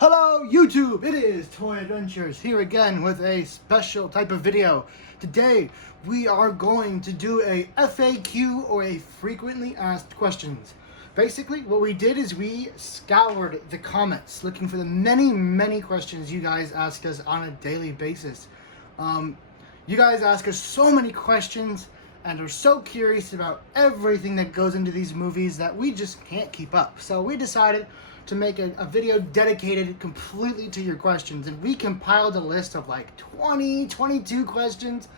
Hello YouTube, it is Toy Adventures here again with a special type of video. Today we are going to do a FAQ, or a frequently asked questions. Basically what we did is we scoured the comments looking for the many questions you guys ask us on a daily basis. You guys ask us so many questions and are so curious about everything that goes into these movies that we just can't keep up. So we decided to make a video dedicated completely to your questions, and we compiled a list of like 22 questions,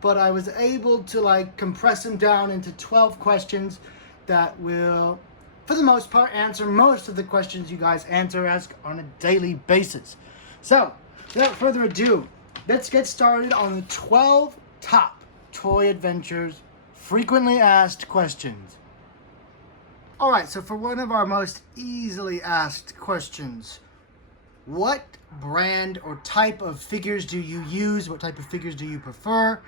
but I was able to compress them down into 12 questions that will, for the most part, answer most of the questions you guys ask on a daily basis. So without further ado, let's get started on the 12 top Toy Adventures frequently asked questions. Alright, so for one of our most easily asked questions, what brand or type of figures do you use? What type of figures do you prefer?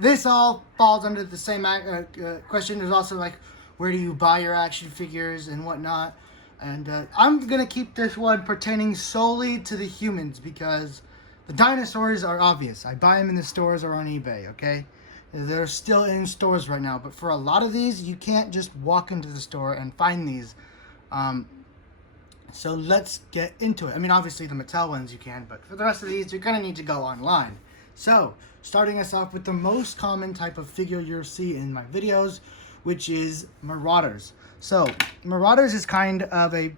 This all falls under the same question. There's also where do you buy your action figures and whatnot. And I'm going to keep this one pertaining solely to the humans, because the dinosaurs are obvious. I buy them in the stores or on eBay, okay? They're still in stores right now, but for a lot of these, you can't just walk into the store and find these. So let's get into it. I mean, obviously the Mattel ones you can, but for the rest of these, you're going to need to go online. So, starting us off with the most common type of figure you'll see in my videos, which is Marauders. So, Marauders is kind of a,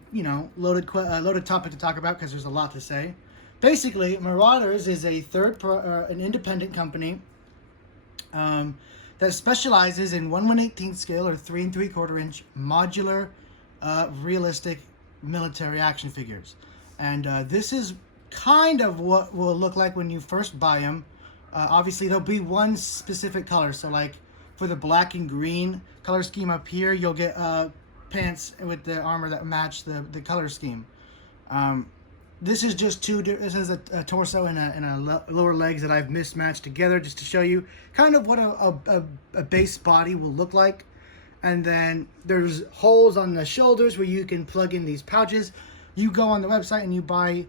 loaded topic to talk about because there's a lot to say. Basically, Marauders is a an independent company that specializes in 1/118 scale or 3 3/4 inch modular realistic military action figures. And this is kind of what will look like when you first buy them. Obviously there'll be one specific color, so like for the black and green color scheme up here, you'll get pants with the armor that match the color scheme. This is just this is a torso and a lower legs that I've mismatched together just to show you kind of what a base body will look like. And then there's holes on the shoulders where you can plug in these pouches. You go on the website and you buy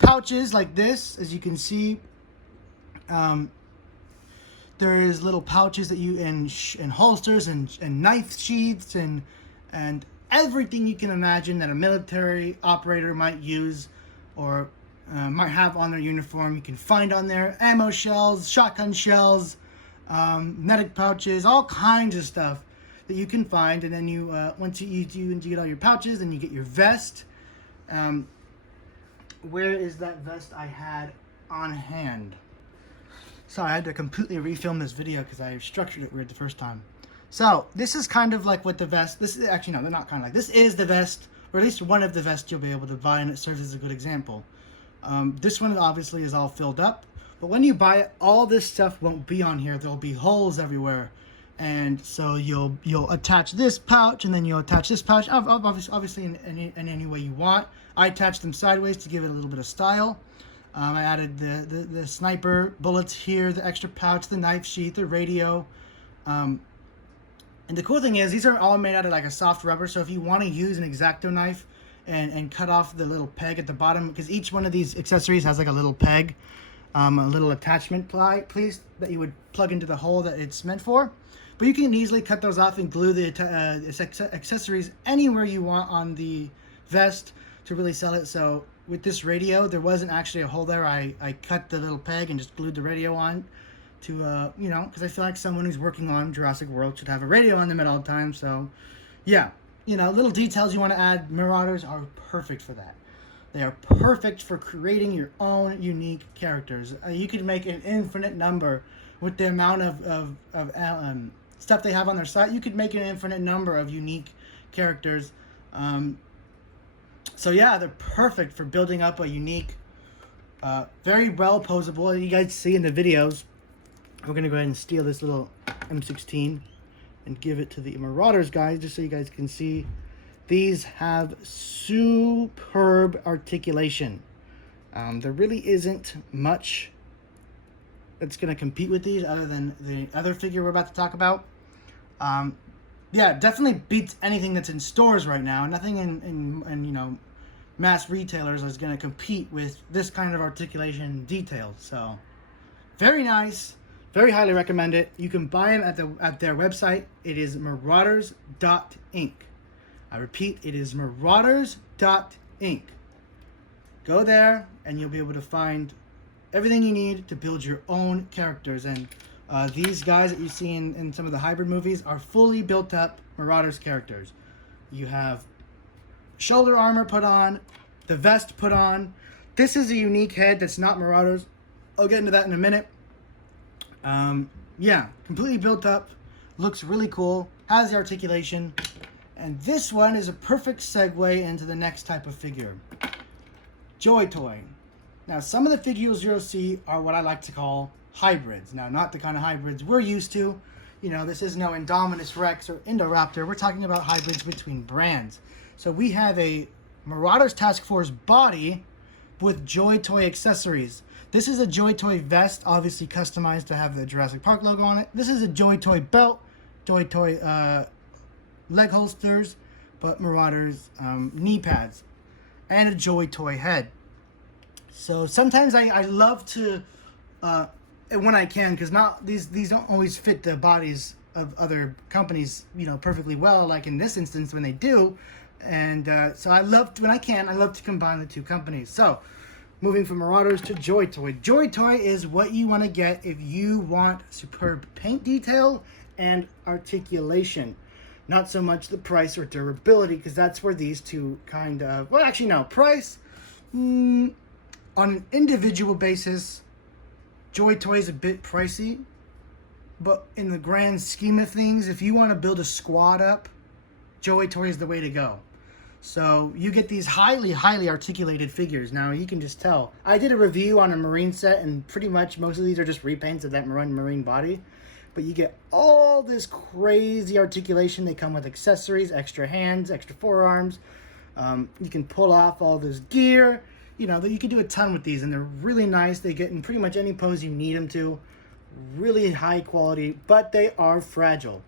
pouches like this, as you can see. There's little pouches that you and holsters and knife sheaths and everything you can imagine that a military operator might use or might have on their uniform. You can find on there ammo shells, shotgun shells, medic pouches, all kinds of stuff that you can find. And then you once you get all your pouches, then you get your vest. Where is that vest I had on hand? Sorry, I had to completely refilm this video because I structured it weird the first time. So this is kind of like what the vest. This is actually, no, they're not kind of like. This is the vest, or at least one of the vests you'll be able to buy, and it serves as a good example. This one obviously is all filled up, but when you buy it, all this stuff won't be on here. There'll be holes everywhere, and so you'll attach this pouch, and then you'll attach this pouch, obviously in any way you want. I attached them sideways to give it a little bit of style. I added the sniper bullets here, the extra pouch, the knife sheath, the radio. And the cool thing is, these are all made out of like a soft rubber, so if you want to use an X-Acto knife and cut off the little peg at the bottom, because each one of these accessories has like a little peg, a little attachment piece that you would plug into the hole that it's meant for. But you can easily cut those off and glue the accessories anywhere you want on the vest to really sell it. So with this radio, there wasn't actually a hole there. I cut the little peg and just glued the radio on to, because I feel like someone who's working on Jurassic World should have a radio on them at all times. So, yeah, little details you want to add. Marauders are perfect for that. They are perfect for creating your own unique characters. You could make an infinite number with the amount of stuff they have on their site. You could make an infinite number of unique characters. So yeah, they're perfect for building up a unique, very well posable. You guys see in the videos. We're going to go ahead and steal this little M16 and give it to the Marauders guys, just so you guys can see. These have superb articulation. There really isn't much that's going to compete with these other than the other figure we're about to talk about. Yeah, definitely beats anything that's in stores right now. Nothing in mass retailers is going to compete with this kind of articulation detail. So very nice, very highly recommend it. You can buy them at their website. It is marauders.inc. I repeat, it is marauders.inc. Go there and you'll be able to find everything you need to build your own characters. And these guys that you see in some of the hybrid movies are fully built up Marauders characters. You have shoulder armor put on, the vest put on. This is a unique head that's not Marauders. I'll get into that in a minute. Yeah, completely built up, looks really cool, has the articulation. And this one is a perfect segue into the next type of figure. Joy Toy. Now, some of the figures you'll see are what I like to call hybrids. Now, not the kind of hybrids we're used to. You know, this is no Indominus Rex or Indoraptor. We're talking about hybrids between brands. So we have a Marauders Task Force body with Joy Toy accessories. This is a Joy Toy vest, obviously customized to have the Jurassic Park logo on it. This is a Joy Toy belt, Joy Toy leg holsters, but Marauders knee pads, and a Joy Toy head. So sometimes I love to, when I can, because not these don't always fit the bodies of other companies, you know, perfectly well. Like in this instance, when they do, and so I love to, when I can, I love to combine the two companies. So moving from Marauders to Joy Toy. Joy Toy is what you want to get if you want superb paint detail and articulation. Not so much the price or durability, because that's where these two kind of, well, actually no, price, on an individual basis, Joy Toy is a bit pricey, but in the grand scheme of things, if you want to build a squad up, Joy Toy is the way to go. So you get these highly articulated figures. Now you can just tell. I did a review on a Marine set, and pretty much most of these are just repaints of that Marine body. But you get all this crazy articulation. They come with accessories, extra hands, extra forearms. You can pull off all this gear. You know, you can do a ton with these, and they're really nice. They get in pretty much any pose you need them to. Really high quality, but they are fragile.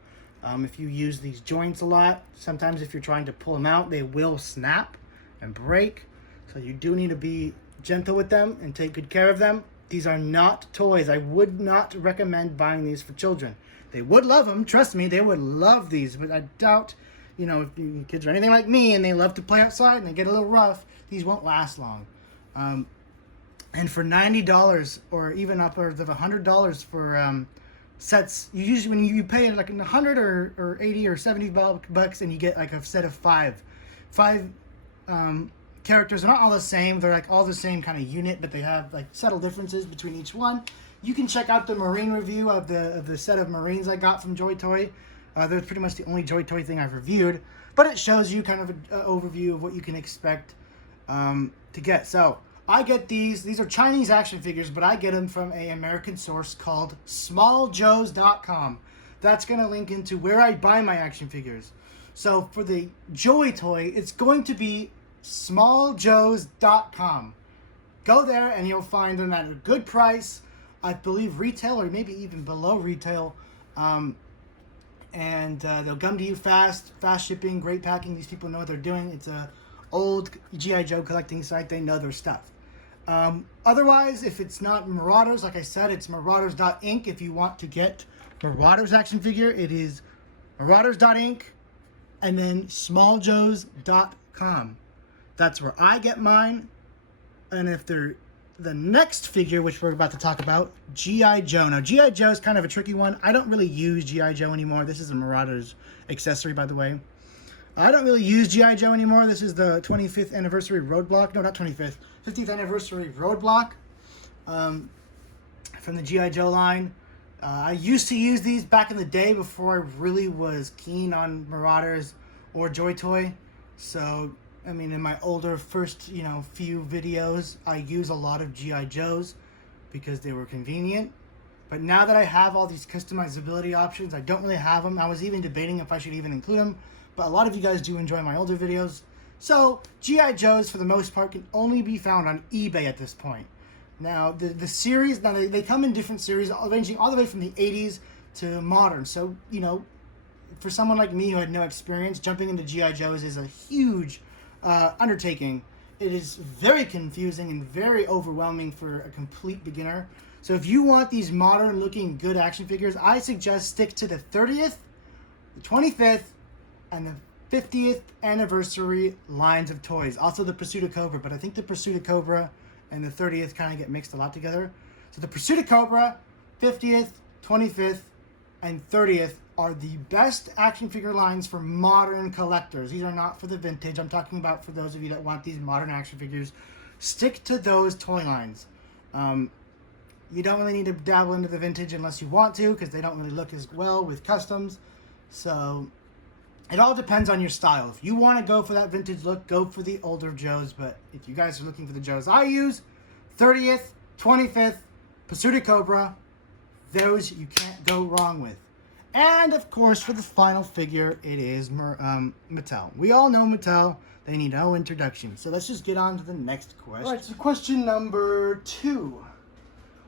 If you use these joints a lot, sometimes if you're trying to pull them out, they will snap and break. So you do need to be gentle with them and take good care of them. These are not toys. I would not recommend buying these for children. They would love them. Trust me, they would love these. But I doubt, you know, if your kids are anything like me and they love to play outside and they get a little rough, these won't last long. And for $90 or even upwards of $100 for sets, you usually, when you pay like $100 or $80 or $70 and you get like a set of five characters. They're not all the same. They're like all the same kind of unit, but they have like subtle differences between each one. You can check out the Marine review of the set of Marines I got from Joy Toy. They're pretty much the only Joy Toy thing I've reviewed, but it shows you kind of an overview of what you can expect to get. So I get these. These are Chinese action figures, but I get them from an American source called smalljoes.com. That's going to link into where I buy my action figures. So for the Joy Toy, it's going to be smalljoes.com. Go there and you'll find them at a good price. I believe retail or maybe even below retail. And they'll come to you fast shipping, great packing. These people know what they're doing. It's a old G.I. Joe collecting site. They know their stuff. Otherwise, if it's not Marauders, like I said, it's marauders.inc. If you want to get Marauders action figure, it is marauders.inc and then smalljoes.com. That's where I get mine. And if they're the next figure, which we're about to talk about, G.I. Joe. Now, G.I. Joe is kind of a tricky one. I don't really use G.I. Joe anymore. This is a Marauders accessory, by the way. I don't really use G.I. Joe anymore. This is the 25th anniversary roadblock. No, not 25th. 50th anniversary roadblock from the G.I. Joe line. I used to use these back in the day before I really was keen on Marauders or Joy Toy. So, I mean, in my older first, few videos, I use a lot of G.I. Joes because they were convenient. But now that I have all these customizability options, I don't really have them. I was even debating if I should even include them. But a lot of you guys do enjoy my older videos. So, G.I. Joes, for the most part, can only be found on eBay at this point. Now, the series, they come in different series, ranging all the way from the 80s to modern. So, for someone like me who had no experience, jumping into G.I. Joes is a huge undertaking it is very confusing and very overwhelming for a complete beginner. So if you want these modern looking good action figures, I suggest stick to the 30th, the 25th, and the 50th anniversary lines of toys. Also the Pursuit of Cobra, but I think the Pursuit of Cobra and the 30th kind of get mixed a lot together. So the Pursuit of Cobra, 50th, 25th, and 30th are the best action figure lines for modern collectors. These are not for the vintage. I'm talking about for those of you that want these modern action figures. Stick to those toy lines. You don't really need to dabble into the vintage unless you want to, because they don't really look as well with customs. So it all depends on your style. If you want to go for that vintage look, go for the older Joes. But if you guys are looking for the Joes I use, 30th, 25th, Pursuit of Cobra, those you can't go wrong with. And of course, for the final figure, it is Mattel. We all know Mattel. They need no introduction. So let's just get on to the next question. All right, so question number 2.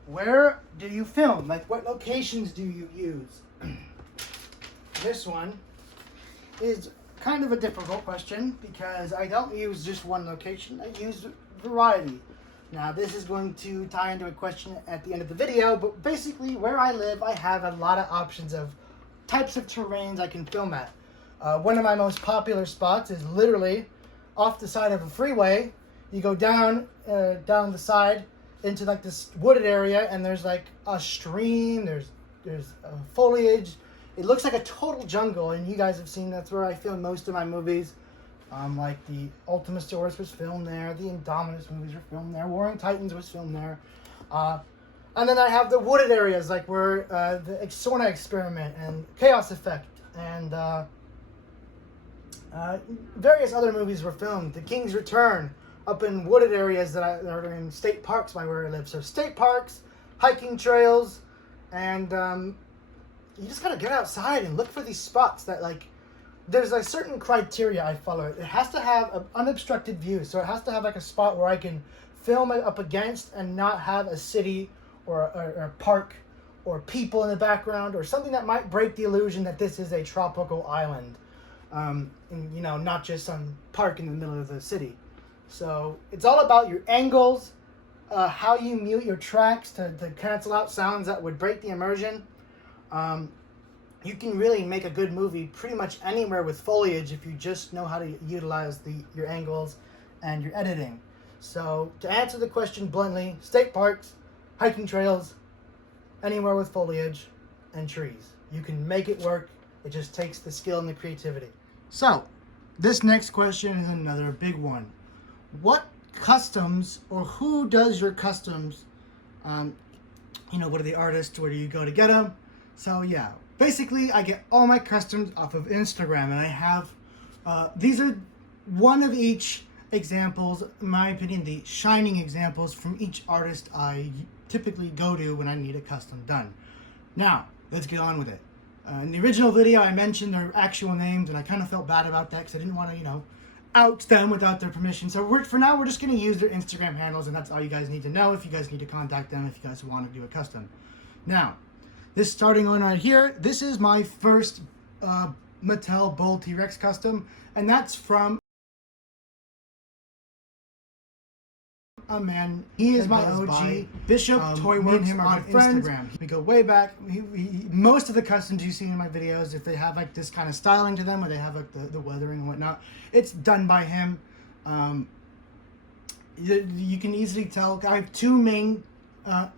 Where do you film? Like, what locations do you use? This one is kind of a difficult question because I don't use just one location. I use variety. Now, this is going to tie into a question at the end of the video, but basically where I live, I have a lot of options of types of terrains I can film at. One of my most popular spots is literally off the side of a freeway. You go down the side into like this wooded area, and there's like a stream, there's foliage. It looks like a total jungle, and you guys have seen that's where I film most of my movies. Like the Ultimasaurus was filmed there, the Indominus movies were filmed there, Warring Titans was filmed there. And then I have the wooded areas, like where the Exorna Experiment and Chaos Effect and various other movies were filmed. The King's Return, up in wooded areas that are in state parks by where I live. So state parks, hiking trails, and you just gotta get outside and look for these spots that, like, there's a certain criteria I follow. It has to have an unobstructed view. So it has to have like a spot where I can film it up against and not have a city or a park or people in the background or something that might break the illusion that this is a tropical island. And, you know, not just some park in the middle of the city. So it's all about your angles, how you mute your tracks to cancel out sounds that would break the immersion. You can really make a good movie pretty much anywhere with foliage if you just know how to utilize your angles and your editing. So to answer the question bluntly, state parks, hiking trails, anywhere with foliage and trees. You can make it work. It just takes the skill and the creativity. So this next question is another big one. What customs, or who does your customs? You know, what are the artists? Where do you go to get them? So yeah, basically I get all my customs off of Instagram, and I have, these are one of each examples, in my opinion, the shining examples from each artist I typically go to when I need a custom done. Now, let's get on with it. In the original video, I mentioned their actual names, and I kind of felt bad about that because I didn't want to, you know, out them without their permission. So for now, we're just going to use their Instagram handles, and that's all you guys need to know if you guys need to contact them, if you guys want to do a custom. Now, this starting on right here, this is my first Mattel Bull T-Rex custom, and that's from a man. He is my OG. Bishop Toyworks on Instagram. We go way back. Most of the customs you see in my videos, if they have like this kind of styling to them, or they have like the weathering and whatnot, it's done by him. You can easily tell. I have two main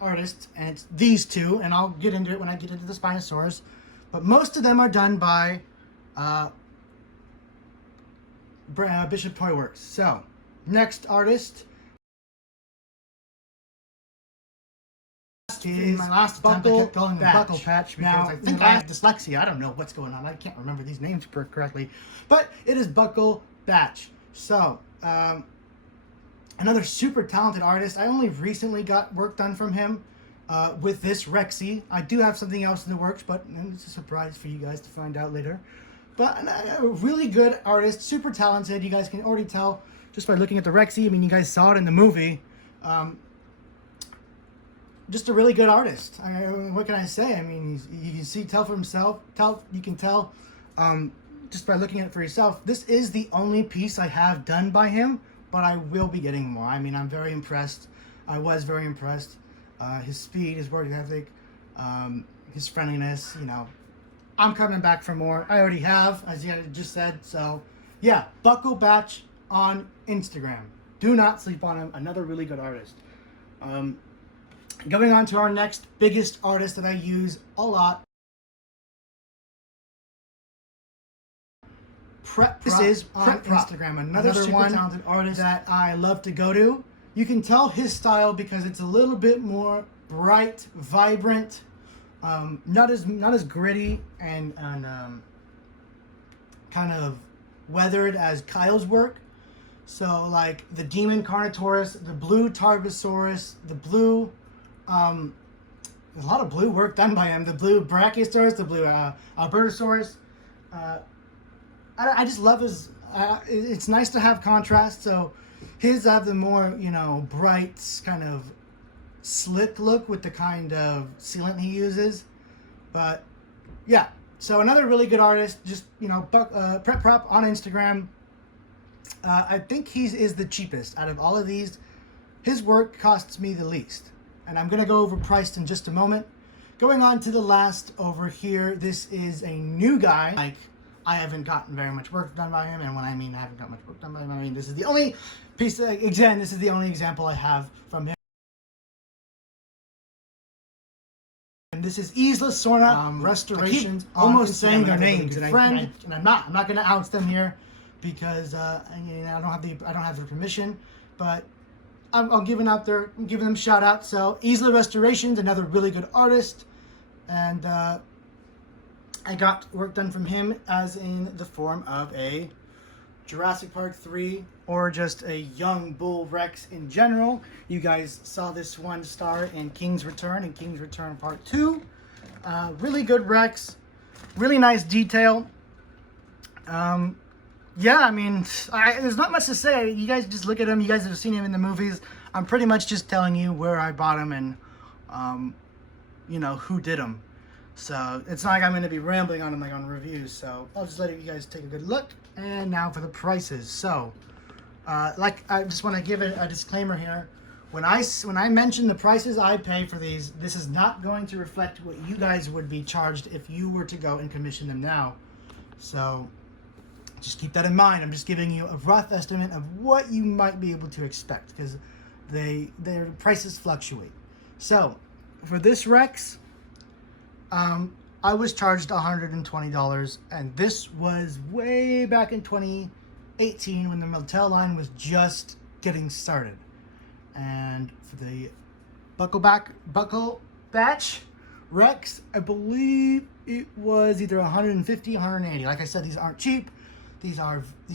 artists, and it's these two, and I'll get into it when I get into the Spinosaurus. But most of them are done by Bishop Toyworks. So, next artist is my last attempt. I kept calling him Buckle Patch because I think I have dyslexia. I don't know what's going on. I can't remember these names correctly. But it is Buckle Batch. So, another super talented artist. I only recently got work done from him with this Rexy. I do have something else in the works, but it's a surprise for you guys to find out later. But a really good artist, super talented. You guys can already tell just by looking at the Rexy. I mean, you guys saw it in the movie. Just a really good artist. What can I say? I mean, you can see, tell for himself. You can tell just by looking at it for yourself. This is the only piece I have done by him but I will be getting more. I mean, I'm very impressed. I was very impressed. His speed, his work ethic, his friendliness, you know. I'm coming back for more. I already have, as you just said. So, yeah, Buckle Batch on Instagram. Do not sleep on him. Another really good artist. Going on to our next biggest artist that I use a lot. This is on Instagram. Another super one talented artist that I love to go to. You can tell his style because it's a little bit more bright, vibrant, not as gritty and kind of weathered as Kyle's work. So like the Demon Carnotaurus, the blue Tarbosaurus, the blue, there's a lot of blue work done by him. The blue Brachiosaurus, the blue Albertosaurus. I just love his. It's nice to have contrast. So his have the more, you know, bright kind of slick look with the kind of sealant he uses. But yeah, so another really good artist. Just, you know, Prep Prop on Instagram. I think he is the cheapest out of all of these. His work costs me the least, and I'm gonna go over priced in just a moment. Going on to the last over here. This is a new guy. Like, I haven't gotten very much work done by him, and when I mean I haven't got much work done by him, I mean this is the only piece. Again, this is the only example I have from him. And this is Isla Sorna Restorations. I keep almost saying their names, and I'm not going to ounce them here because I don't have their permission, but I'm giving them shout out. So Isla Restorations, another really good artist, and I got work done from him as in the form of a Jurassic Park 3 or just a young bull Rex in general. You guys saw this one star in King's Return and King's Return Part 2. Really good Rex. Really nice detail. Yeah, I mean, there's not much to say. You guys just look at him. You guys have seen him in the movies. I'm pretty much just telling you where I bought him and, you know, who did him. So it's not like I'm going to be rambling on them like on reviews. So I'll just let you guys take a good look. And now for the prices. So, like, I just want to give a disclaimer here. When I mention the prices I pay for these, this is not going to reflect what you guys would be charged if you were to go and commission them now. So just keep that in mind. I'm just giving you a rough estimate of what you might be able to expect because their prices fluctuate. So for this Rex, I was charged $120, and this was way back in 2018 when the Mattel line was just getting started. And for the Buckle Batch Rex, I believe it was either 150, 180. Like I said, these aren't cheap. These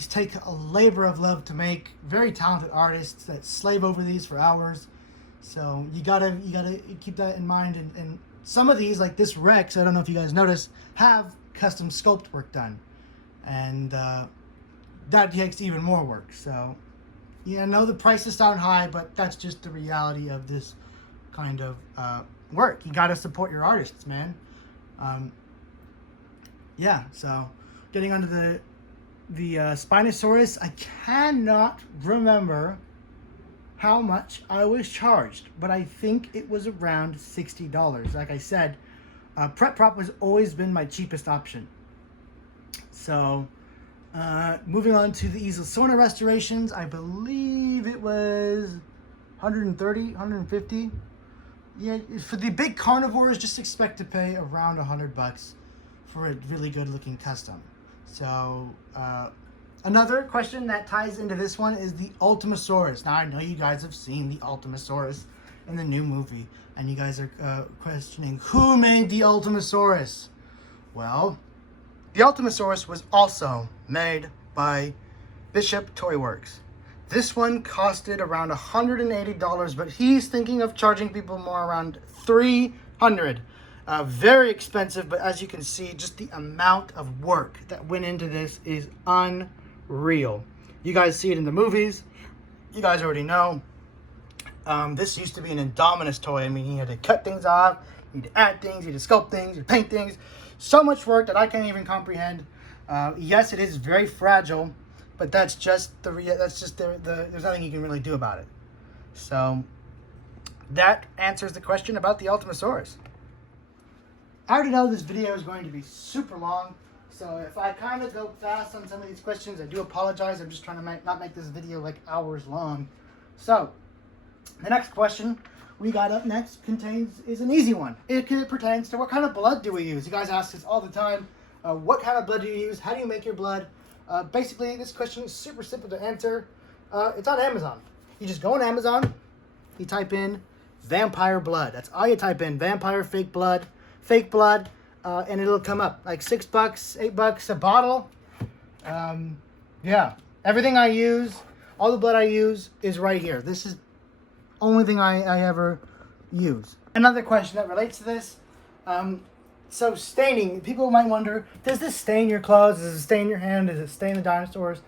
take a labor of love to make. Very talented artists that slave over these for hours. So you gotta keep that in mind. And some of these, like this Rex, I don't know if you guys noticed, have custom sculpt work done, and that takes even more work. So yeah, I know the prices sound high, but that's just the reality of this kind of work. You gotta support your artists, man. Yeah. So getting onto the Spinosaurus, I cannot remember how much I was charged, but I think it was around $60. Like I said, Prep Prop has always been my cheapest option. So moving on to the Isla Sorna restorations, I believe it was 130, 150. Yeah, for the big carnivores, just expect to pay around $100 for a really good looking custom. So another question that ties into this one is the Ultimasaurus. Now, I know you guys have seen the Ultimasaurus in the new movie, and you guys are questioning, who made the Ultimasaurus? Well, the Ultimasaurus was also made by Bishop Toyworks. This one costed around $180, but he's thinking of charging people more around $300. Very expensive, but as you can see, just the amount of work that went into this is unreal. You guys see it in the movies. You guys already know. This used to be an Indominus toy. I mean, he had to cut things off, he had to add things, he had to sculpt things, he had to paint things. So much work that I can't even comprehend. Yes, it is very fragile. but that's just there's nothing you can really do about it. So that answers the question about the Ultimasaurus. I already know this video is going to be super long, so if I kind of go fast on some of these questions, I do apologize. I'm just trying to not make this video like hours long. So the next question we got up next is an easy one. It pertains to what kind of blood do we use? You guys ask us all the time, what kind of blood do you use? How do you make your blood? Basically, this question is super simple to answer. It's on Amazon. You just go on Amazon, you type in vampire blood. That's all you type in, vampire fake blood, and it'll come up. Like $6, $8 a bottle. Yeah, everything I use, all the blood I use is right here. This is only thing I ever use. Another question that relates to this. So staining, people might wonder, does this stain your clothes? Does it stain your hand? Does it stain the dinosaurs?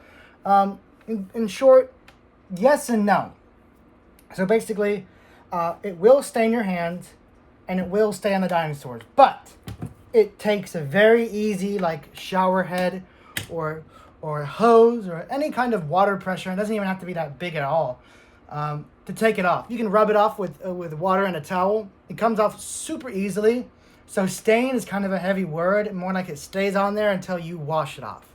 In short, yes and no. So basically, it will stain your hands and it will stay on the dinosaurs. But it takes a very easy like shower head or hose or any kind of water pressure. It doesn't even have to be that big at all. To take it off. You can rub it off with water and a towel. It comes off super easily. So stain is kind of a heavy word, more like it stays on there until you wash it off.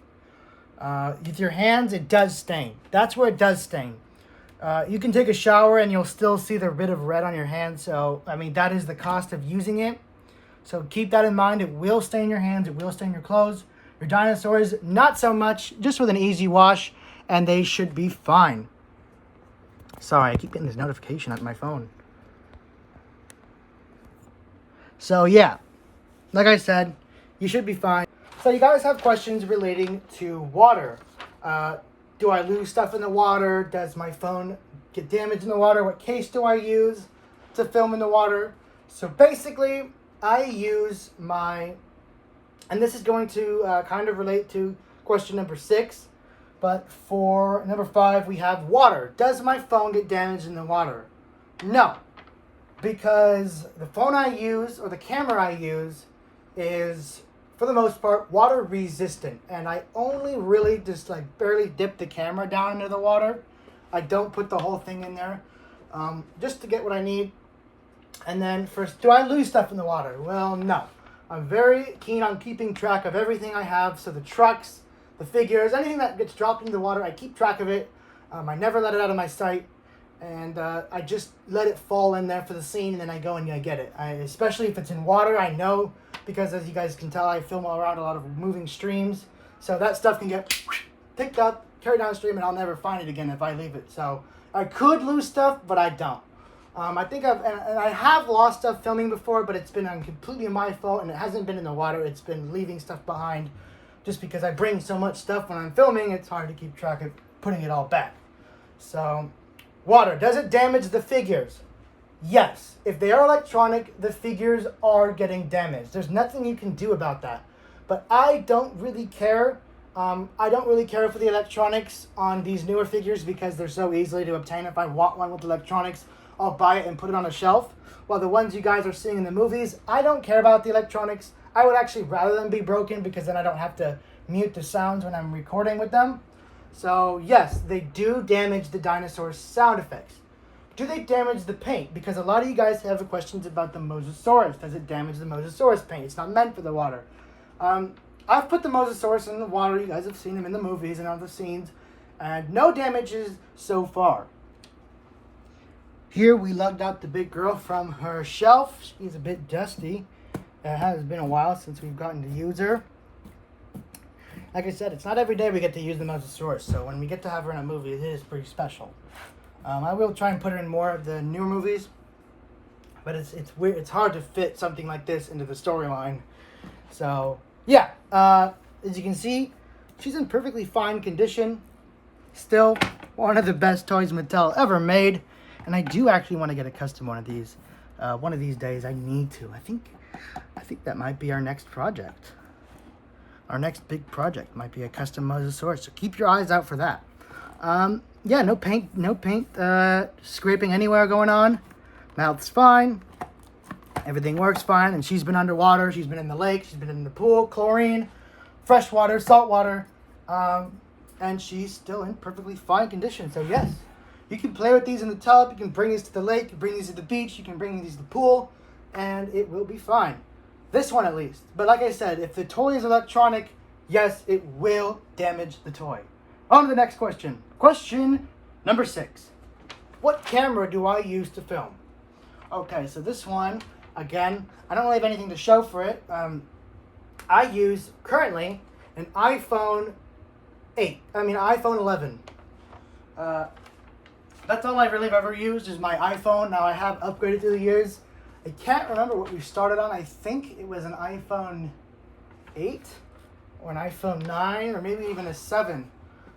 With your hands, it does stain. That's where it does stain. You can take a shower and you'll still see the bit of red on your hand. So, I mean, that is the cost of using it. So keep that in mind. It will stain your hands. It will stain your clothes. Your dinosaurs, not so much. Just with an easy wash, and they should be fine. Sorry, I keep getting this notification on my phone. So yeah, like I said, you should be fine. So you guys have questions relating to water. Do I lose stuff in the water? Does my phone get damaged in the water? What case do I use to film in the water? So basically, I use and this is going to kind of relate to question number 6. But for number 5, we have water. Does my phone get damaged in the water? No. Because the phone I use, or the camera I use, is, for the most part, water resistant. And I only really just like barely dip the camera down into the water. I don't put the whole thing in there. Just to get what I need. And then first, do I lose stuff in the water? Well, no. I'm very keen on keeping track of everything I have. So the trucks, the figures, anything that gets dropped into the water, I keep track of it. I never let it out of my sight. And I just let it fall in there for the scene, and then I go and I get it. Especially if it's in water, I know, because as you guys can tell, I film around a lot of moving streams. So that stuff can get picked up, carried downstream, and I'll never find it again if I leave it. So I could lose stuff, but I don't. I have lost stuff filming before, but it's been completely my fault, and it hasn't been in the water. It's been leaving stuff behind. Just because I bring so much stuff when I'm filming, it's hard to keep track of putting it all back. So, water, does it damage the figures? Yes. If they are electronic, the figures are getting damaged. There's nothing you can do about that. But I don't really care. I don't really care for the electronics on these newer figures because they're so easily to obtain. If I want one with electronics, I'll buy it and put it on a shelf. While the ones you guys are seeing in the movies, I don't care about the electronics. I would actually rather them be broken because then I don't have to mute the sounds when I'm recording with them. So yes, they do damage the dinosaur sound effects. Do they damage the paint? Because a lot of you guys have questions about the Mosasaurus. Does it damage the Mosasaurus paint? It's not meant for the water. I've put the Mosasaurus in the water. You guys have seen him in the movies and other scenes. And no damages so far. Here we lugged out the big girl from her shelf. She's a bit dusty. It has been a while since we've gotten to use her. Like I said, it's not every day we get to use the Mosasaurus, so when we get to have her in a movie, it is pretty special. I will try and put her in more of the newer movies, but it's weird. It's hard to fit something like this into the storyline. So yeah, as you can see, she's in perfectly fine condition. Still one of the best toys Mattel ever made, and I do actually want to get a custom one of these. One of these days, I need to. I think that might be our next project. Our next big project might be a custom Mosasaurus, so keep your eyes out for that. Yeah, no paint scraping anywhere going on. Mouth's fine. Everything works fine, and she's been underwater. She's been in the lake. She's been in the pool, chlorine, fresh water, salt water. and she's still in perfectly fine condition. So yes, you can play with these in the tub, you can bring these to the lake, you can bring these to the beach, you can bring these to the pool, and it will be fine. This one at least. But like I said, if the toy is electronic, yes, it will damage the toy. On to the next question. Question number 6. What camera do I use to film? Okay, so this one, again, I don't really have anything to show for it. I use currently an iPhone 11. That's all I really have ever used is my iPhone. Now I have upgraded through the years. I can't remember what we started on. I think it was an iPhone 8 or an iPhone 9 or maybe even a 7.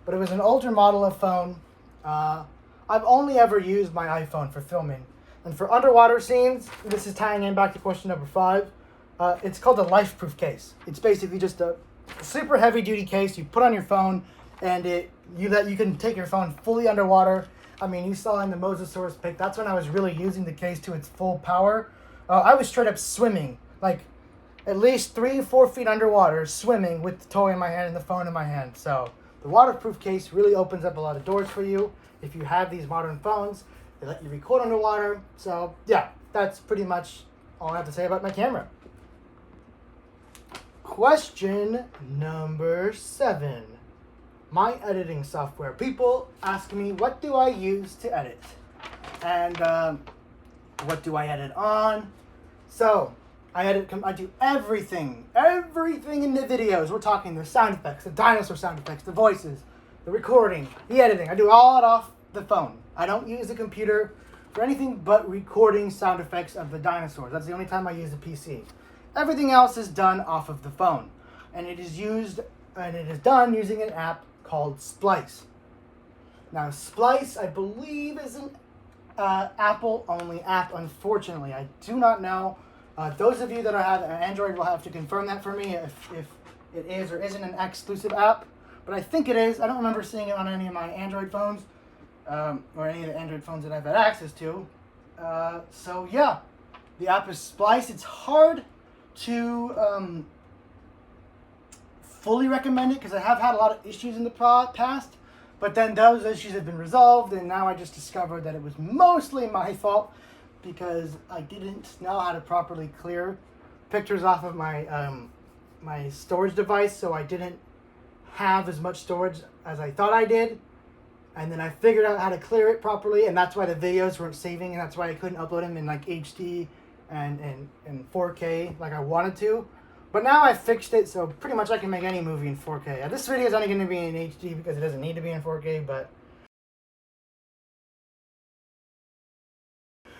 But it was an older model of phone. I've only ever used my iPhone for filming. And for underwater scenes, this is tying in back to question number 5. It's called a life-proof case. It's basically just a super heavy-duty case you put on your phone, and you can take your phone fully underwater. I mean, you saw in the Mosasaurus pic, that's when I was really using the case to its full power. I was straight up swimming, like at least 3-4 feet underwater, swimming with the toy in my hand and the phone in my hand. So the waterproof case really opens up a lot of doors for you. If you have these modern phones, they let you record underwater. So yeah, that's pretty much all I have to say about my camera. Question number 7. My editing software. People ask me, what do I use to edit? And what do I edit on? So, I do everything in the videos. We're talking the sound effects, the dinosaur sound effects, the voices, the recording, the editing. I do all it off the phone. I don't use a computer for anything but recording sound effects of the dinosaurs. That's the only time I use a PC. Everything else is done off of the phone. And it is done using an app called Splice. Now, Splice, I believe, is an Apple-only app, unfortunately. I do not know. Those of you that have an Android will have to confirm that for me if it is or isn't an exclusive app. But I think it is. I don't remember seeing it on any of my Android phones, or any of the Android phones that I've had access to. So, yeah, the app is Splice. It's hard to fully recommend it because I have had a lot of issues in the past, but then those issues have been resolved, and now I just discovered that it was mostly my fault because I didn't know how to properly clear pictures off of my my storage device, so I didn't have as much storage as I thought I did, and then I figured out how to clear it properly, and that's why the videos weren't saving, and that's why I couldn't upload them in like HD and 4K like I wanted to. But now I fixed it, so pretty much I can make any movie in 4K. This video is only going to be in HD because it doesn't need to be in 4K, but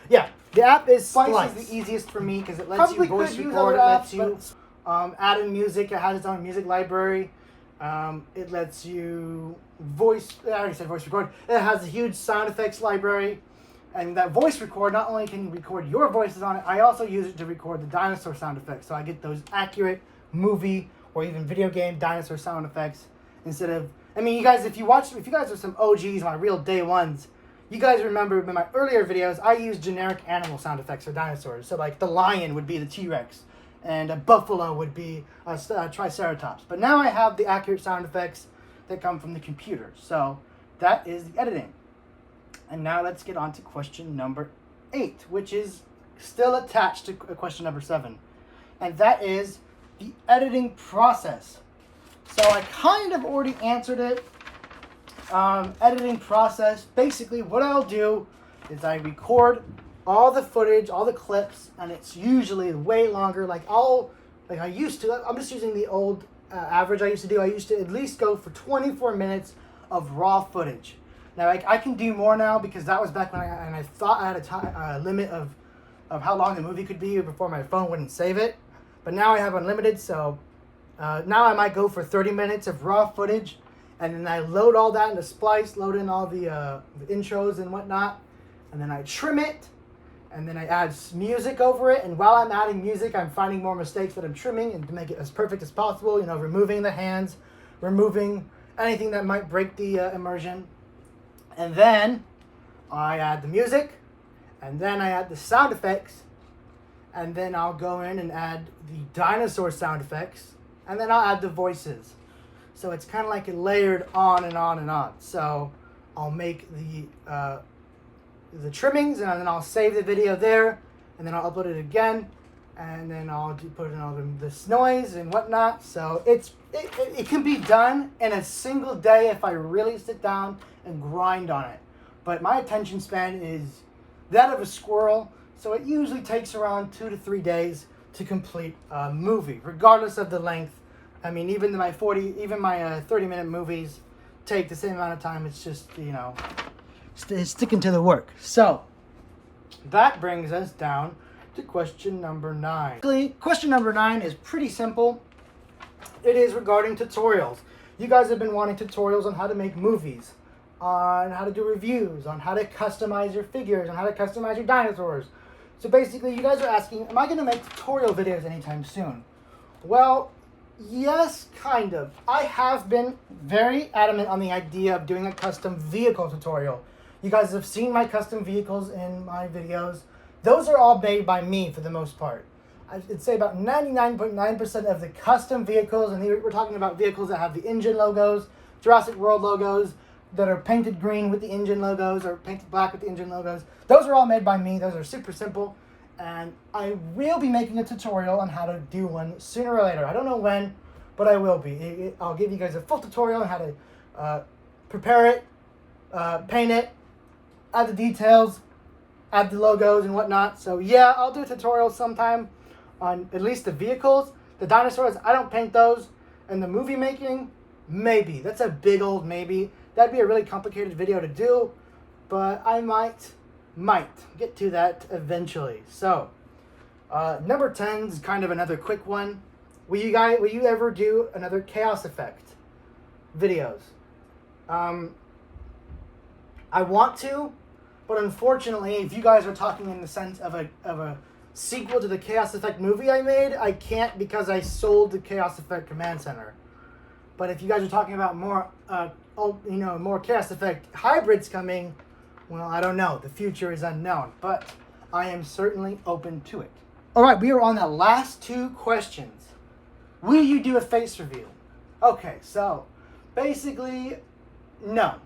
yeah, the app is Splice. Is the easiest for me because it lets you voice record, it lets you add in music, it has its own music library, it lets you I already said voice record, it has a huge sound effects library. And that voice record, not only can you record your voices on it, I also use it to record the dinosaur sound effects. So I get those accurate movie or even video game dinosaur sound effects instead of, I mean, you guys, if you guys are some OGs, my real day ones, you guys remember in my earlier videos, I used generic animal sound effects for dinosaurs. So like the lion would be the T-Rex and a buffalo would be a Triceratops. But now I have the accurate sound effects that come from the computer. So that is the editing. And now let's get on to question number 8, which is still attached to question number 7. And that is the editing process. So I kind of already answered it. Editing process, basically what I'll do is I record all the footage, all the clips, and it's usually way longer. I'm just using the old average I used to do. I used to at least go for 24 minutes of raw footage. Now, I can do more now because that was back when I thought I had a limit of how long the movie could be before my phone wouldn't save it. But now I have unlimited, so now I might go for 30 minutes of raw footage, and then I load all that into Splice, load in all the intros and whatnot, and then I trim it, and then I add music over it, and while I'm adding music, I'm finding more mistakes that I'm trimming and to make it as perfect as possible, removing the hands, removing anything that might break the immersion. And then I add the music, and then I add the sound effects, and then I'll go in and add the dinosaur sound effects, and then I'll add the voices. So it's kind of like layered on and on and on. So I'll make the trimmings, and then I'll save the video there, and then I'll upload it again, and then I'll put in all this noise and whatnot. So it can be done in a single day if I really sit down and grind on it. But my attention span is that of a squirrel, so it usually takes around 2 to 3 days to complete a movie, regardless of the length. I mean, even my 30-minute movies take the same amount of time. It's just, sticking to the work. So that brings us down to question number 9. Question number 9 is pretty simple. It is regarding tutorials. You guys have been wanting tutorials on how to make movies, on how to do reviews, on how to customize your figures, on how to customize your dinosaurs. So basically, you guys are asking, am I going to make tutorial videos anytime soon? Well, yes, kind of. I have been very adamant on the idea of doing a custom vehicle tutorial. You guys have seen my custom vehicles in my videos. Those are all made by me for the most part. I'd say about 99.9% of the custom vehicles, and we're talking about vehicles that have the engine logos, Jurassic World logos, that are painted green with the engine logos or painted black with the engine logos. Those are all made by me. Those are super simple. And I will be making a tutorial on how to do one sooner or later. I don't know when, but I will be. I'll give you guys a full tutorial on how to prepare it, paint it, add the details, add the logos and whatnot. So yeah, I'll do a tutorial sometime on at least the vehicles. The dinosaurs, I don't paint those. And the movie making, maybe. That's a big old maybe. That'd be a really complicated video to do, but I might get to that eventually. So number 10 is kind of another quick one. Will you ever do another chaos effect videos? I want to, but unfortunately, if you guys are talking in the sense of a sequel to the Chaos Effect movie I made, I can't because I sold the Chaos Effect Command Center. But if you guys are talking about more, more Chaos Effect hybrids coming, well, I don't know. The future is unknown, but I am certainly open to it. All right, we are on the last 2 questions. Will you do a face reveal? Okay, so basically, no.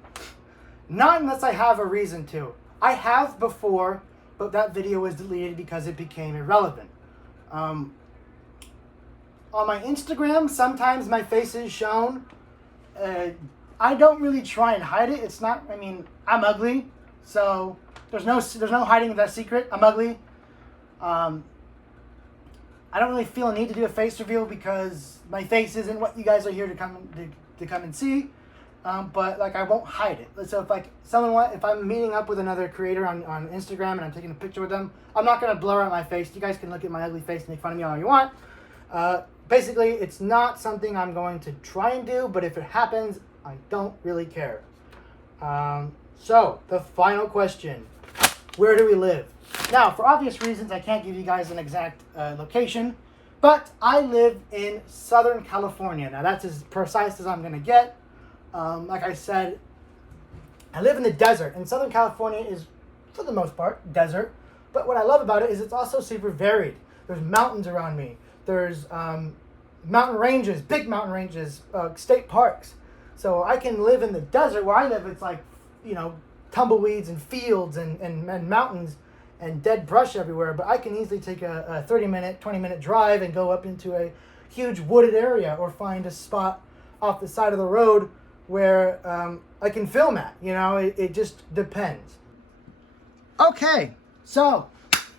Not unless I have a reason to. I have before, but that video was deleted because it became irrelevant. On my Instagram, sometimes my face is shown. I don't really try and hide it. It's not, I'm ugly, so there's no hiding that secret. I'm ugly. I don't really feel a need to do a face reveal because my face isn't what you guys are here to come and see. But I won't hide it. So if I'm meeting up with another creator on Instagram and I'm taking a picture with them, I'm not gonna blur out my face. You guys can look at my ugly face and make fun of me all you want. Basically, it's not something I'm going to try and do, but if it happens, I don't really care. So the final question: where do we live? Now, for obvious reasons, I can't give you guys an exact location, but I live in Southern California. Now, that's as precise as I'm gonna get. Like I said, I live in the desert, and Southern California is, for the most part, desert. But what I love about it is it's also super varied. There's mountains around me. There's mountain ranges, big mountain ranges, state parks. So I can live in the desert. Where I live, it's tumbleweeds and fields and mountains and dead brush everywhere. But I can easily take a 30-minute, 20-minute drive and go up into a huge wooded area or find a spot off the side of the road where I can film at. It just depends. Okay, so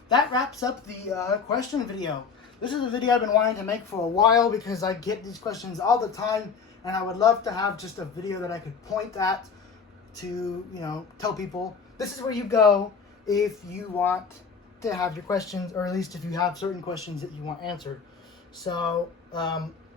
that wraps up the question video. This is a video I've been wanting to make for a while because I get these questions all the time, and I would love to have just a video that I could point at to, tell people this is where you go if you want to have your questions, or at least if you have certain questions that you want answered. So,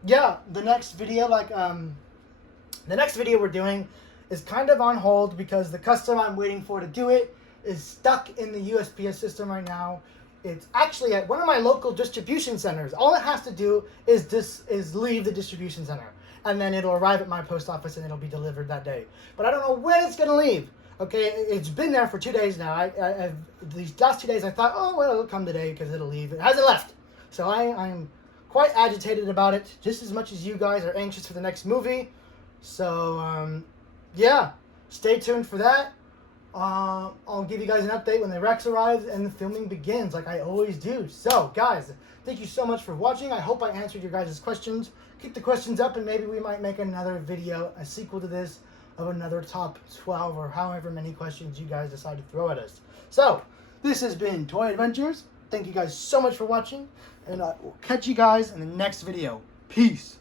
yeah, the next video, the next video we're doing is kind of on hold because the custom I'm waiting for to do it is stuck in the USPS system right now. It's actually at one of my local distribution centers. All it has to do is leave the distribution center, and then it'll arrive at my post office and it'll be delivered that day. But I don't know when it's gonna leave. Okay, it's been there for 2 days now. These last 2 days I thought, oh well, it'll come today because it'll leave. It hasn't left, so I'm quite agitated about it, just as much as you guys are anxious for the next movie. So, yeah, stay tuned for that. I'll give you guys an update when the Rex arrives and the filming begins, like I always do. So, guys, thank you so much for watching. I hope I answered your guys' questions. Keep the questions up, and maybe we might make another video, a sequel to this, of another top 12 or however many questions you guys decide to throw at us. So, this has been Toy Adventures. Thank you guys so much for watching, and I will catch you guys in the next video. Peace.